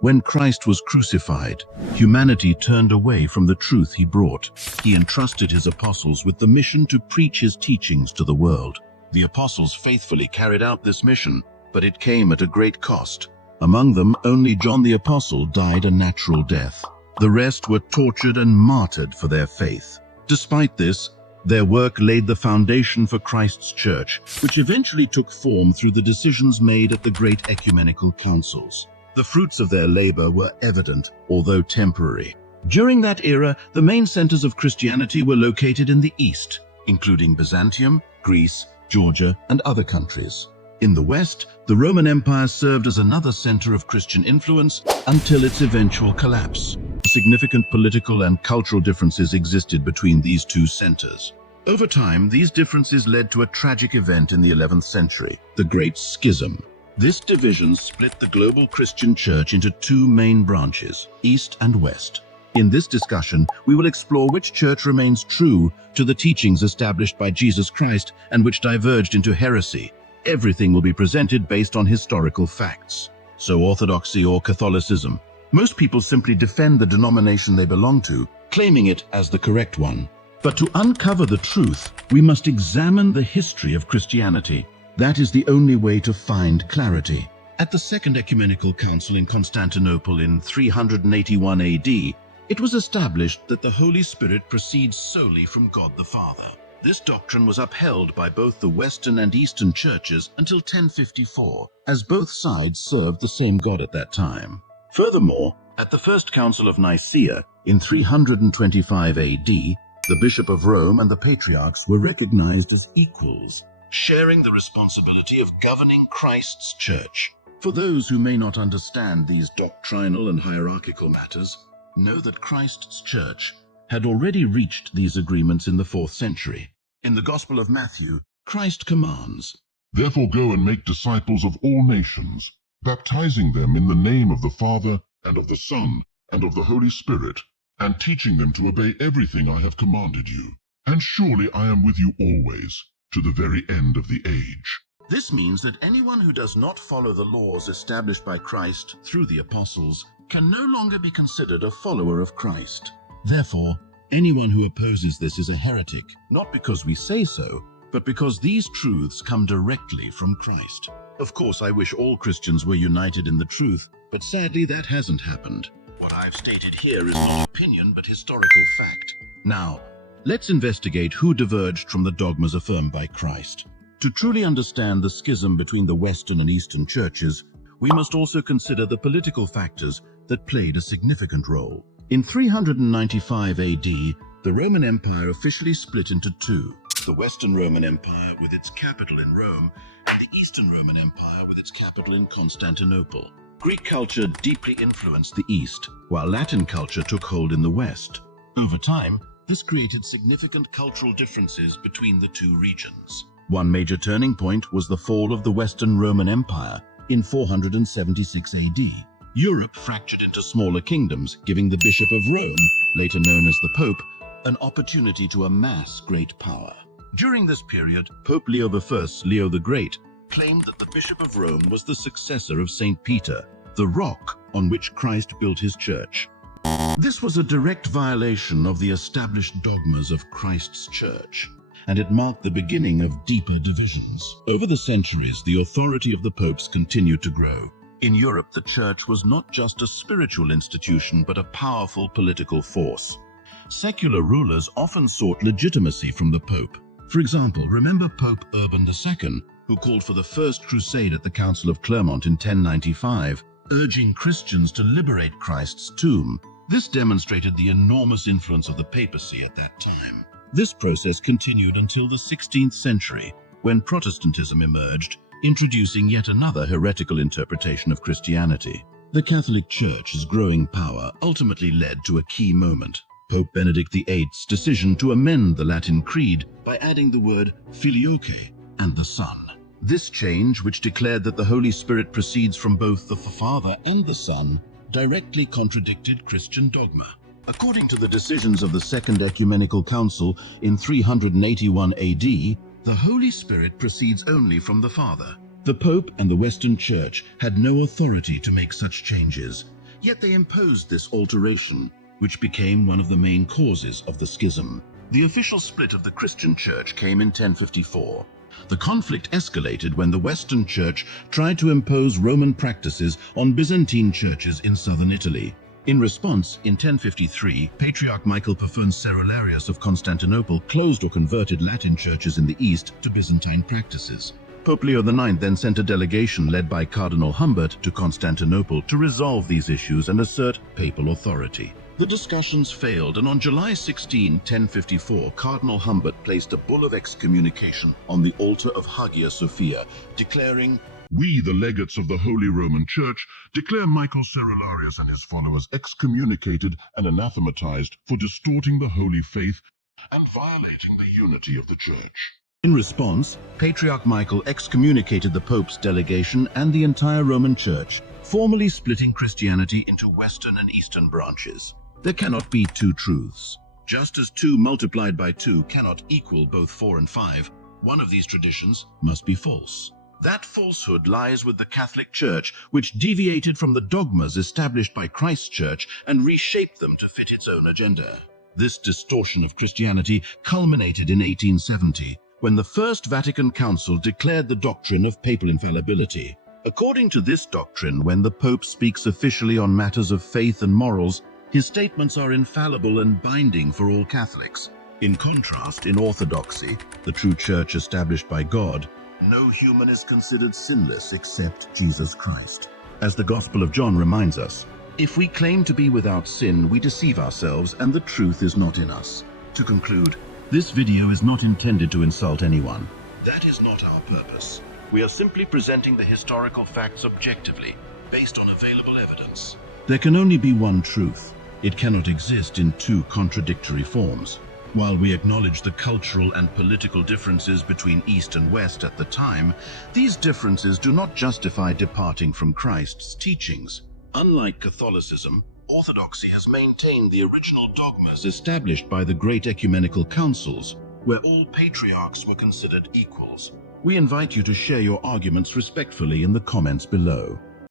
When Christ was crucified, humanity turned away from the truth he brought. He entrusted his apostles with the mission to preach his teachings to the world. The apostles faithfully carried out this mission, but it came at a great cost. Among them, only John the Apostle died a natural death. The rest were tortured and martyred for their faith. Despite this, their work laid the foundation for Christ's church, which eventually took form through the decisions made at the great ecumenical councils. The fruits of their labor were evident, although temporary. During that era, the main centers of Christianity were located in the East, including Byzantium, Greece, Georgia, and other countries. In the West, the Roman Empire served as another center of Christian influence until its eventual collapse. Significant political and cultural differences existed between these two centers. Over time, these differences led to a tragic event in the 11th century, the Great Schism. This division split the global Christian church into two main branches, East and West. In this discussion, we will explore which church remains true to the teachings established by Jesus Christ and which diverged into heresy. Everything will be presented based on historical facts. So orthodoxy or Catholicism. Most people simply defend the denomination they belong to, claiming it as the correct one. But to uncover the truth, we must examine the history of Christianity. That is the only way to find clarity. At the Second Ecumenical Council in Constantinople in 381 AD, it was established that the Holy Spirit proceeds solely from God the Father. This doctrine was upheld by both the Western and Eastern churches until 1054, as both sides served the same God at that time. Furthermore, at the First Council of Nicaea in 325 AD, the Bishop of Rome and the Patriarchs were recognized as equals, sharing the responsibility of governing Christ's church. For those who may not understand these doctrinal and hierarchical matters, know that Christ's church had already reached these agreements in the 4th century. In the Gospel of Matthew, Christ commands, "Therefore go and make disciples of all nations, baptizing them in the name of the Father, and of the Son, and of the Holy Spirit, and teaching them to obey everything I have commanded you. And surely I am with you always, to the very end of the age." This means that anyone who does not follow the laws established by Christ through the apostles can no longer be considered a follower of Christ. Therefore, anyone who opposes this is a heretic, not because we say so, but because these truths come directly from Christ. Of course, I wish all Christians were united in the truth, but sadly that hasn't happened. What I've stated here is not opinion, but historical fact. Now, let's investigate who diverged from the dogmas affirmed by Christ. To truly understand the schism between the Western and Eastern churches, we must also consider the political factors that played a significant role. In 395 AD, the Roman Empire officially split into two: the Western Roman Empire with its capital in Rome, and the Eastern Roman Empire with its capital in Constantinople. Greek culture deeply influenced the East, while Latin culture took hold in the West. Over time, this created significant cultural differences between the two regions. One major turning point was the fall of the Western Roman Empire in 476 AD. Europe fractured into smaller kingdoms, giving the Bishop of Rome, later known as the Pope, an opportunity to amass great power. During this period, Pope Leo I, Leo the Great, claimed that the Bishop of Rome was the successor of St. Peter, the rock on which Christ built his church. This was a direct violation of the established dogmas of Christ's church, and it marked the beginning of deeper divisions. Over the centuries, the authority of the popes continued to grow. In Europe, the church was not just a spiritual institution, but a powerful political force. Secular rulers often sought legitimacy from the Pope. For example, remember Pope Urban II, who called for the First Crusade at the Council of Clermont in 1095, urging Christians to liberate Christ's tomb. This demonstrated the enormous influence of the papacy at that time. This process continued until the 16th century, when Protestantism emerged, introducing yet another heretical interpretation of Christianity. The Catholic Church's growing power ultimately led to a key moment: Pope Benedict VIII's decision to amend the Latin Creed by adding the word filioque and the Son. This change, which declared that the Holy Spirit proceeds from both the Father and the Son, directly contradicted Christian dogma. According to the decisions of the Second Ecumenical Council in 381 AD, the Holy Spirit proceeds only from the Father. The Pope and the Western Church had no authority to make such changes, yet they imposed this alteration, which became one of the main causes of the schism. The official split of the Christian Church came in 1054. The conflict escalated when the Western Church tried to impose Roman practices on Byzantine churches in southern Italy. In response, in 1053, Patriarch Michael Perfuns Cerularius of Constantinople closed or converted Latin churches in the East to Byzantine practices. Pope Leo IX then sent a delegation led by Cardinal Humbert to Constantinople to resolve these issues and assert papal authority. The discussions failed, and on July 16, 1054, Cardinal Humbert placed a bull of excommunication on the altar of Hagia Sophia, declaring, "We, the legates of the Holy Roman Church, declare Michael Cerularius and his followers excommunicated and anathematized for distorting the holy faith and violating the unity of the Church." In response, Patriarch Michael excommunicated the Pope's delegation and the entire Roman Church, formally splitting Christianity into Western and Eastern branches. There cannot be two truths. Just as 2 multiplied by 2 cannot equal both 4 and 5, one of these traditions must be false. That falsehood lies with the Catholic Church, which deviated from the dogmas established by Christ's Church and reshaped them to fit its own agenda. This distortion of Christianity culminated in 1870, when the First Vatican Council declared the doctrine of papal infallibility. According to this doctrine, when the Pope speaks officially on matters of faith and morals, his statements are infallible and binding for all Catholics. In contrast, in Orthodoxy, the true church established by God, no human is considered sinless except Jesus Christ. As the Gospel of John reminds us, if we claim to be without sin, we deceive ourselves and the truth is not in us. To conclude, this video is not intended to insult anyone. That is not our purpose. We are simply presenting the historical facts objectively, based on available evidence. There can only be one truth. It cannot exist in 2 contradictory forms. While we acknowledge the cultural and political differences between East and West at the time, these differences do not justify departing from Christ's teachings. Unlike Catholicism, Orthodoxy has maintained the original dogmas established by the great ecumenical councils, where all patriarchs were considered equals. We invite you to share your arguments respectfully in the comments below.